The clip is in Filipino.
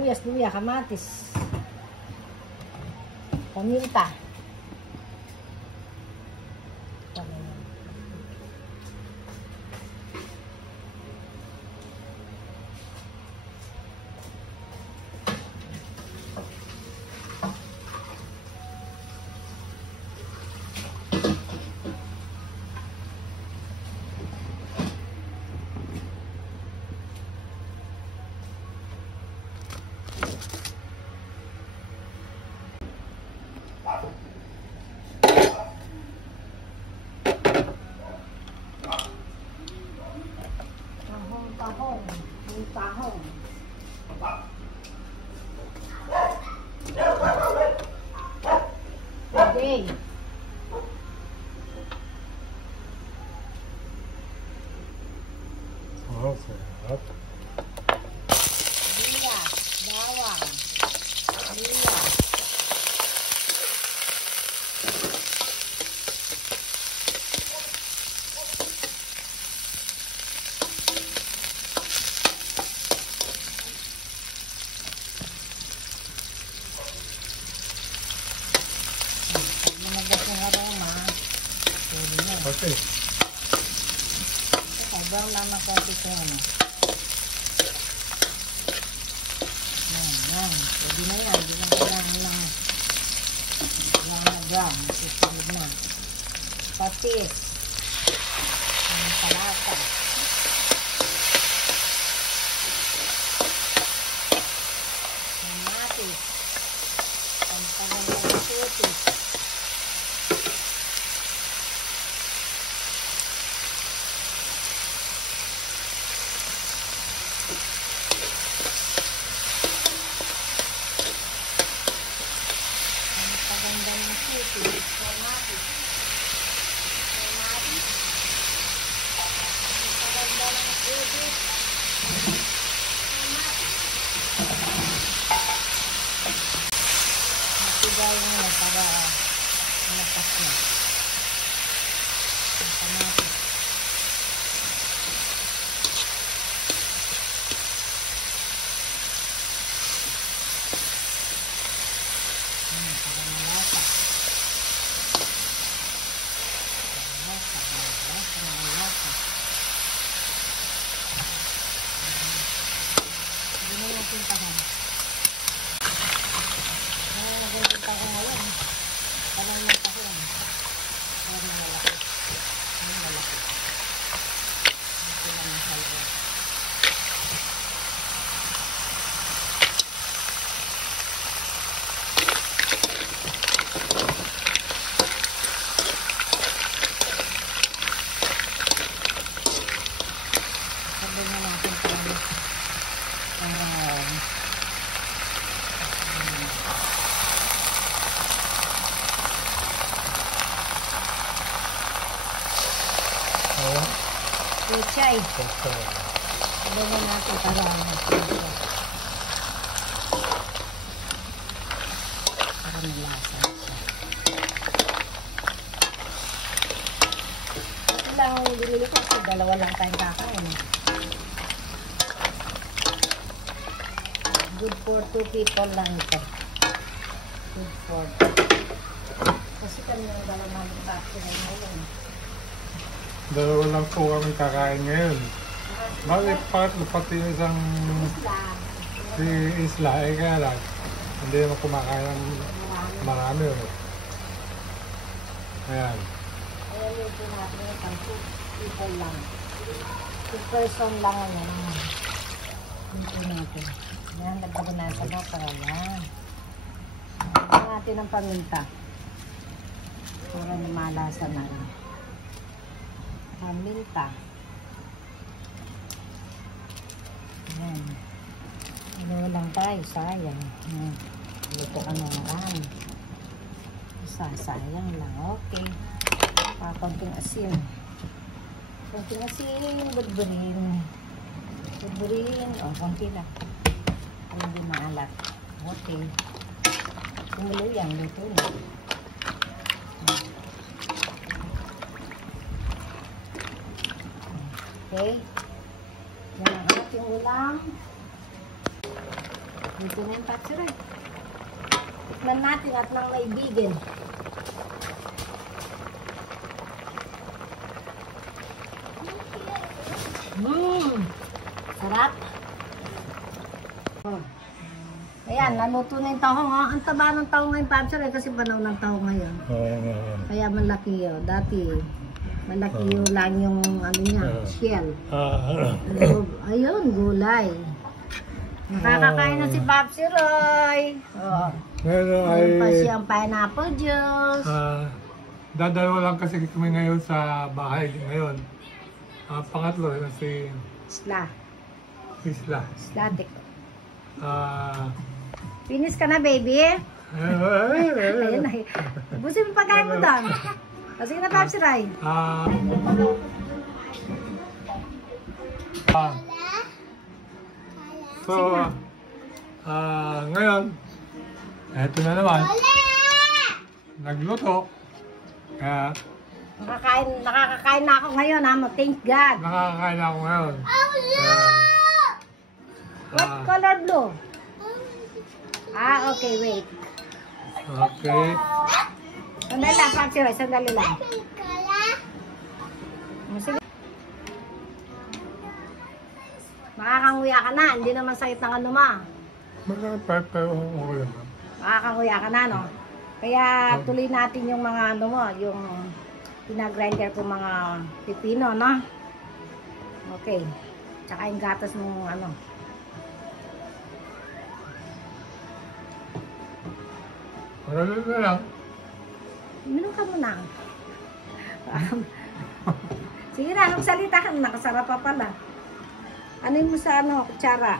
sibuyas, luya, kamatis, paminta. Tahong. Okay. Oh, sarap. Sibuyas, bawang, luya. Okay. Sobrang lang na konti ko ano. Yan. Pwede na yan. Hindi lang kailangan lang. Kailangan na brown. Susunod na. Patis. Ang palata. Kamatis. Ang pagandang putis. Matigaw na para malakas na. Ang kamatis. Para malasa. Malasa. Hindi na natin tahan. Nagandang taho ngayon. Parang ng taho. Parang malaki. Malaki. Ito lang ang salwa. Sabi na natin parang Pichay. Sabi na natin para malasa. Ito lang ang binili ko kasi dalawa lang tayong kakain. Good for 2 people lang ito. Good for. Kasi kami yung dalawa namin tayo ngayon. Dalawa lang po kami kakain ngayon. Bakit pati isang si Isla, kaya lang. Hindi naman kumakain ng marami. Ayan. Ayan yung natin yung 2 people lang. 2 person lang yan. Ito natin. Ayan, nagpagunasa na para yan. Ayan natin ang paminta. Para malasa na rin. Paminta. Ayan. Ano lang tayo, sayang. Luto ka na lang. Sayang lang, okay. Konting asin. Konting asin, budburin. Budburin, o, konti lang. Hindi maalat. Okay. Kumulo yan, luto na. Okay. Yan ang ating ulam. Dito na yung patsuray. Tikman natin at nang maibigin. Sarap. Oh. Ayan, naluto na yung tahong. Oh. Ang taba ng tahong ngayon, patsuray, kasi panahon ng tahong ngayon. Kaya malaki yun. Dati, malaki yun lang yung ano niya, shell. Ayun, gulay. Nakakakain na si Papsi Roy. Oh. Meron pa siyang pineapple juice. Dadalawa lang kasi kami ngayon sa bahay ngayon. Pangatlo na si Isla. Isla. Islatic. Finish ka na, baby? Ayun na. Busin mo pagkain mo doon. O, sige na, Papsi Roy. So, ngayon, eto na naman. Nagluto. Kaya, Nakakakain na ako ngayon, ha? Thank God. nakakakain ako ngayon. What color blue? Okay, wait. Okay. Sandali lang, Papsi Roy, sandali lang. Sige. Makakanguya ka na, hindi naman sakit ng ano ma. Pero okay naman. Makakanguya ka na, no? Kaya tuloy natin yung mga ano mo, yung pinagrinder ko mga pipino, no? Okay. Tsaka yung gatas ng ano. Marami na lang. Minum ka muna. Sige na, anong salita ka? Nakasarap pa pala. Ano mo sa ano, kutsara?